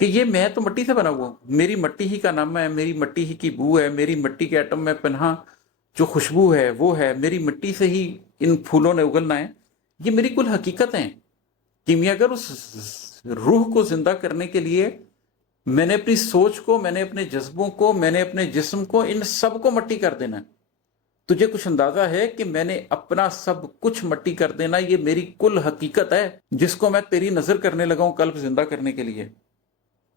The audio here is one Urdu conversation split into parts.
کہ یہ میں تو مٹی سے بنا ہوا ہوں، میری مٹی ہی کا نام ہے، میری مٹی ہی کی بو ہے، میری مٹی کے ایٹم میں پنہاں جو خوشبو ہے وہ ہے، میری مٹی سے ہی ان پھولوں نے اگلنا ہے. یہ میری کل حقیقت ہیں. کیمیا گر اس روح کو زندہ کرنے کے لیے میں نے اپنی سوچ کو، میں نے اپنے جذبوں کو، میں نے اپنے جسم کو، ان سب کو مٹی کر دینا ہے. تجھے کچھ اندازہ ہے کہ میں نے اپنا سب کچھ مٹی کر دینا، یہ میری کل حقیقت ہے جس کو میں تیری نظر کرنے لگا ہوں قلب زندہ کرنے کے لیے.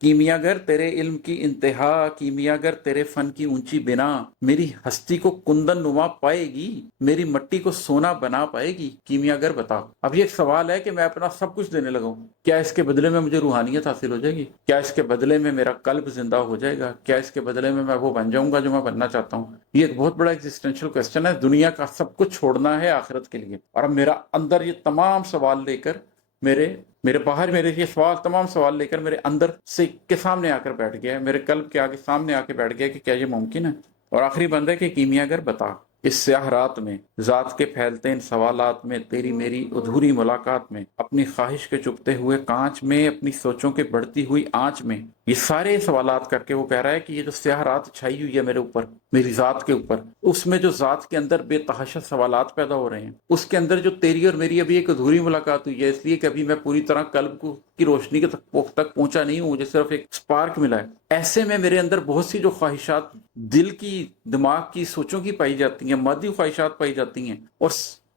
کیمیا گر تیرے علم کی انتہا، کیمیا گر تیرے فن کی اونچی بنا، میری ہستی کو کندن نما پائے گی، میری مٹی کو سونا بنا پائے گی. کیمیا گر بتا. اب یہ ایک سوال ہے کہ میں اپنا سب کچھ دینے لگا ہوں، کیا اس کے بدلے میں مجھے روحانیت حاصل ہو جائے گی؟ کیا اس کے بدلے میں میرا قلب زندہ ہو جائے گا؟ کیا اس کے بدلے میں وہ بن جاؤں گا جو میں بننا چاہتا ہوں؟ یہ ایک بہت بڑا ایگزسٹینشل کوسچن ہے. دنیا کا سب کچھ چھوڑنا ہے آخرت کے لیے، اور اب میرا اندر یہ تمام سوال لے کر میرے باہر میرے یہ سوال، تمام سوال لے کر میرے اندر سے کے سامنے آ کر بیٹھ گیا ہے، میرے قلب کے آگے سامنے آ کے بیٹھ گیا کہ کیا یہ ممکن ہے؟ اور آخری بند ہے کہ کیمیا گر بتا، اس سیاہ رات میں، ذات کے پھیلتے ان سوالات میں، تیری میری ادھوری ملاقات میں، اپنی خواہش کے چپتے ہوئے کانچ میں، اپنی سوچوں کے بڑھتی ہوئی آنچ میں، یہ سارے سوالات کر کے وہ کہہ رہا ہے کہ یہ جو سیاہ رات چھائی ہوئی ہے میرے اوپر، میری ذات کے اوپر، اس میں جو ذات کے اندر بے تحاشا سوالات پیدا ہو رہے ہیں، اس کے اندر جو تیری اور میری ابھی ایک ادھوری ملاقات ہوئی ہے، اس لیے کہ ابھی میں پوری طرح قلب کی روشنی کے تک پہنچا نہیں ہوں، مجھے صرف ایک سپارک ملا ہے. ایسے میں میرے اندر بہت سی جو خواہشات دل کی، دماغ کی، سوچوں کی پائی جاتی ہیں، مادی خواہشات پائی جاتی ہیں، اور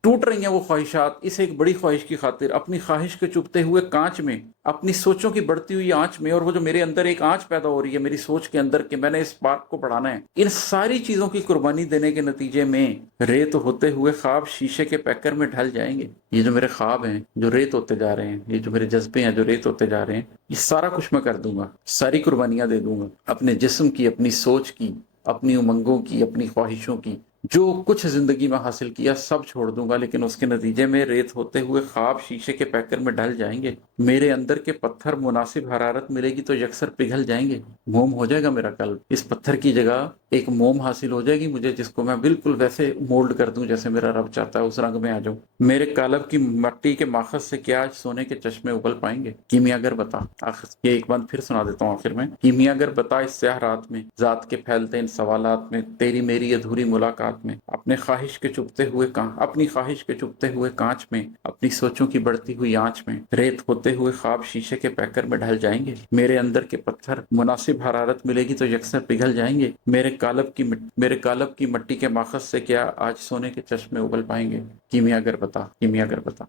ٹوٹ رہی ہیں وہ خواہشات اس ایک بڑی خواہش کی خاطر، اپنی خواہش کے چپتے ہوئے کانچ میں، اپنی سوچوں کی بڑھتی ہوئی آنچ میں. اور وہ جو میرے اندر ایک آنچ پیدا ہو رہی ہے میری سوچ کے اندر کہ میں نے اس پارک کو بڑھانا ہے، ان ساری چیزوں کی قربانی دینے کے نتیجے میں ریت ہوتے ہوئے خواب شیشے کے پیکر میں ڈھل جائیں گے. یہ جو میرے خواب ہیں جو ریت ہوتے جا رہے ہیں، یہ جو میرے جذبے ہیں جو ریت ہوتے جا رہے ہیں، یہ سارا کچھ میں کر دوں گا، ساری قربانیاں دے دوں گا، اپنے جسم کی، اپنی سوچ کی، اپنی امنگوں کی، اپنی خواہشوں کی، جو کچھ زندگی میں حاصل کیا سب چھوڑ دوں گا. لیکن اس کے نتیجے میں ریت ہوتے ہوئے خواب شیشے کے پیکر میں ڈھل جائیں گے. میرے اندر کے پتھر مناسب حرارت ملے گی تو یکسر پگھل جائیں گے، موم ہو جائے گا میرا قلب. اس پتھر کی جگہ ایک موم حاصل ہو جائے گی مجھے، جس کو میں بالکل ویسے مولڈ کر دوں جیسے میرا رب چاہتا ہے، اس رنگ میں آ جاؤں. میرے قلب کی مٹی کے ماخذ سے کیا آج سونے کے چشمے ابل پائیں گے؟ کیمیا گر بتا. یہ ایک بند پھر سنا دیتا ہوں آخر میں. کیمیا گر بتا، اس سیاہ رات میں، ذات کے پھیلتے ان سوالات میں، تیری میری ادھوری ملاقات میں، اپنی خواہش کے چپتے ہوئے کانچ میں، اپنی سوچوں کی بڑھتی ہوئی آنچ میں، ریت ہوتے ہوئے خواب شیشے کے پیکر میں ڈھل جائیں گے. میرے اندر کے پتھر مناسب حرارت ملے گی تو یکسر پگھل جائیں گے. میرے قالب کی مٹی کے ماخذ سے کیا آج سونے کے چشمے ابل پائیں گے؟ کیمیا گر بتا، کیمیا گر بتا.